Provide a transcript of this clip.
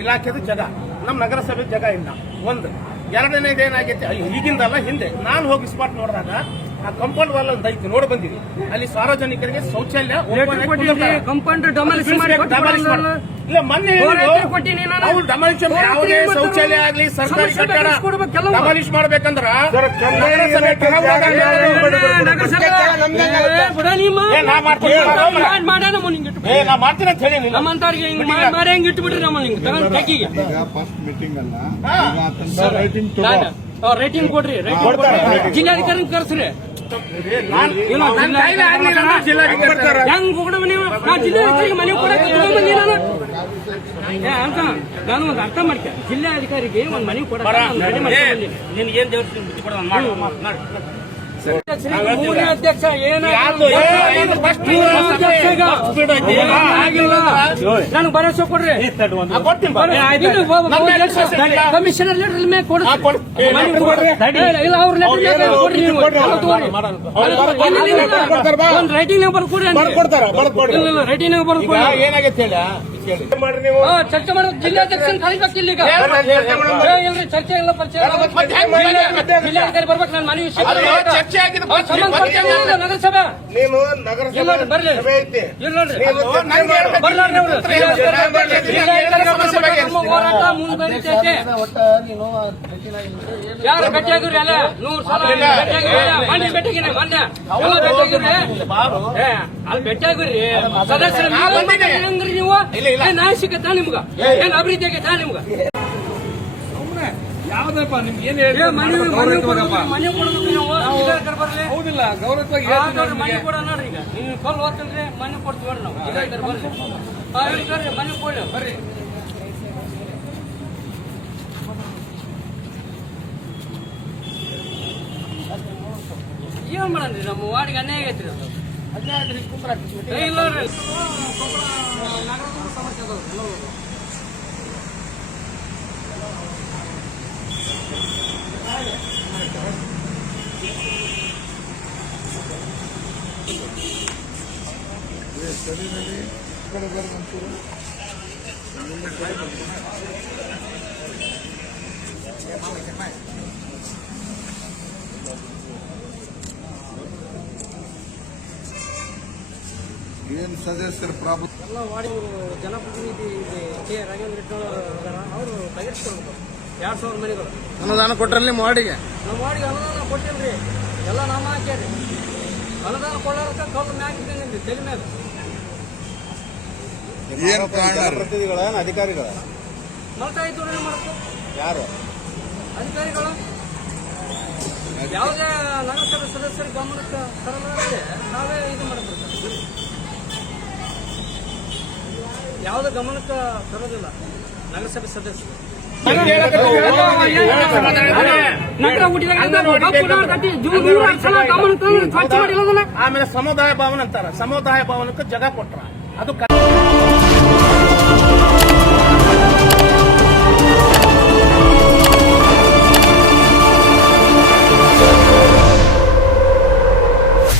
ಇಲಾಖೆದ ಜಾಗ. ನಮ್ಮ ನಗರಸಭೆ ಜಾಗ ಇಲ್ಲ. ಒಂದು. ಎರಡನೇದು ಏನಾಗೈತೆ ಅಲ್ಲಿ ಈಗಿಂದಲ್ಲ ಹಿಂದೆ. ನಾನು ಹೋಗಿ ಸ್ಪಾಟ್ ನೋಡಿದಾಗ ಆ ಕಂಪೌಂಡ್ ವಾಲ್ ಒಂದು ಐತಿ ನೋಡಿ ಬಂದಿರಿ. ಅಲ್ಲಿ ಸಾರ್ವಜನಿಕರಿಗೆ ಶೌಚಾಲಯ. ಕಂಪೌಂಡ್. ಇಲ್ಲ ಮೊನ್ನೆ ಯಾವುದೇ ಶೌಚಾಲಯ ಆಗ್ಲಿ ಸರ್ಕಾರಿ ಕಟ್ಟಡ. ಮಾಡ್ಬೇಕಂದ್ರ ನಾ ಮಾಡ್ತೀನಿ. ಮಾಡ್- ಅಂತ ಹೇಳಿ. ನಮ್ಮಂತವ್ರಿಗೆ ಹಿಂಗ್ ಹಿಂಗ್ ನಮ್ಮ ಮೀಟಿಂಗ್ ಅಲ್ಲ. ರೈಟಿಂಗ್ ಕೊಡ್ರಿ ರೇಟಿಂಗ್ ಕೊಡ್ರಿ. ಜಿಲ್ಲಾಧಿಕಾರಿ ಕರ್ಸ್ರಿ. ಹೆಂಗ್ ನೀವು? ನಾ ಜಿಲ್ಲಾಧಿಕಾರಿಗೆ ಮನೆ ಕೊಡಕ್ಕೆ ತಗೊಂಡ್ಬಂದಿ ನಾನು. ಏ ಅಂತ ನಾನು ಒಂದು ಅರ್ಥ ಮಾಡ್ಕೆ ಜಿಲ್ಲಾಧಿಕಾರಿಗೆ ಒಂದು ಮನೆ ಕೊಡಕ್ಕೆ. ನಿನ್ಗೇನ್ ದೇವ್ರ ಬಿಟ್ಟು ಕೊಡೋದು ಮಾಡು, ಮಾಡು. ಮೂರನೇ ಅಧ್ಯಕ್ಷ ನನಗೆ ಭರವಸೆ ಕೊಡ್ರಿ. ಕಮಿಷನರ್ ಲೆಟರ್ ಮೇಲೆ ಕೊಡ್ರಿ. ಇಲ್ಲ, ಅವ್ರ ಲೆಟರ್ ಕೊಡ್ರಿ. ಒಂದು ರೈಟಿಂಗ್ ನಂಬರ್ ಕೊಡ್ರಿ ಇಲ್ಲ ಇಲ್ಲ ರೈಟಿಂಗ್ ನಂಬರ್ ಕೊಡ್ರಿ. ಏನಾಗೈತೆ ಚರ್ಚೆ ಮಾಡೋದು ಕಳಿಬೇಕಿಲ್ಲ ಈಗ. ಇಲ್ರಿ ಚರ್ಚೆ ಇಲ್ಲ ಪರಿಚಯ? ಜಿಲ್ಲಾಧಿಕಾರಿ- ಬರ್ಬೇಕು ನಾನು ಮನವಿ ಚರ್ಚೆ ಇಲ್ಲ, ನಗರಸಭೆ. ನೀನು ನಗರಸಭೆ ಸಭೆ ಐತಿ. ನೀವು ಹೋರಾಟ ಮುಂದುವರಿತೈತೆ. ಯಾರು ಭೇಟಿಯಾಗಿರಿ ಅಲ್ಲ? ನೂರ್ ಸಲ ಮೊನ್ನೆ ಭೇಟಿಯಾಗಿರಿ ಮೊನ್ನೆ. ಎಲ್ಲ ಭೇಟಿಯಾಗಿರಿ. ಅಲ್ಲಿ ಭೇಟಿಯಾಗಿರಿ. ಸದಸ್ಯರು ಹೆಂಗ್ರಿ ಸಿಗತ್ತಾ ನಿಮ್ಗ? ಏನ್ ಅಭಿವೃದ್ಧಿ ಆಗೈತಾ ನಿಮ್ಗ? ಯಾವ್ದಪ್ಪ ನಿಮ್ಗೆ ಏನ್ ಮನೆ. ಕೊಡ್ಬೇಕು, ಹೌದಿಲ್ಲ ಗೌರವವಾಗಿ ಮನೆ. ಈಗ. ನೀವು ಕಲ್ಲು ಓದ್ತಲ್ರಿ ಮನೆ ಕೊಡ್ತೀವಿ ನಾವು ಇಲ್ಲಿ ಬರ್ರಿ ಮನೆ ಕೊಡ್ಲಿ ಬರ್ರಿ. ಏನ್ ಮಾಡನ್ರಿ ನಮ್ಮ ವಾರ್ಡ್ಗೆ ಅನ್ಯಾಯ ಆಗೈತ್ರಿ ಅದು. ಏ, ಇಲ್ಲ ನೋಡ್ರಿ ಸಮಸ್ಯೆ ಎಲ್ಲವೂ. ಏನ್ ಸದಸ್ಯರ ಪ್ರಾಬ್ಲಮ್ ಎಲ್ಲ ವಾಡಿ ಜನಪ್ರತಿನಿಧಿ ಕೆ ರಾಘವೇಂದ್ರ ಇಟ್ಟವರ ಅವರು ತೆಗೆಸ್ಕೊಳ್ಬೇಕು ಎರಡು ಸಾವಿರ ಮನೆಗಳು. ಅನುದಾನ ಕೊಟ್ರಲ್ಲಿ ವಾರ್ಡಿಗೆ ನಮ್ಮ ವಾರ್ಡಿಗೆ ಅನುದಾನ ಕೊಟ್ಟಿಲ್ರಿ. ಎಲ್ಲ ನಾಮ ಹಾಕ್ಯಾರಿ ಅನುದಾನ ಕೊಳ್ಳೋದಕ್ಕೆ ಕಬ್ಬು ಮ್ಯಾಗ ಇದ್ದಂಗೆ ತಲೆ ಮ್ಯಾಗ. ಏನ್ ಕಾರಣ ಪ್ರತಿನಿಧಿಗಳ ಅಧಿಕಾರಿಗಳ? ನೋಡ್ತಾ ಏನು ಮಾಡ್ತು ಯಾರು? ಅಧಿಕಾರಿಗಳು? ಯಾವುದೇ ನಗರಸಭೆ ಸದಸ್ಯರ ಗಮನಕ್ಕೆ ತರಲಾರದೆ ನಾವೇ ಇದು ಮಾಡಬೇಕು ಯಾವುದೇ ಗಮನಕ್ಕೆ ತರೋದಿಲ್ಲ ನಗರಸಭೆ ಸದಸ್ಯರು? ನಗರ ಆಮೇಲೆ ಸಮುದಾಯ ಭವನ ಅಂತಾರ. ಸಮುದಾಯ ಭವನಕ್ಕೆ ಜಾಗ ಕೊಟ್ರ. ಅದು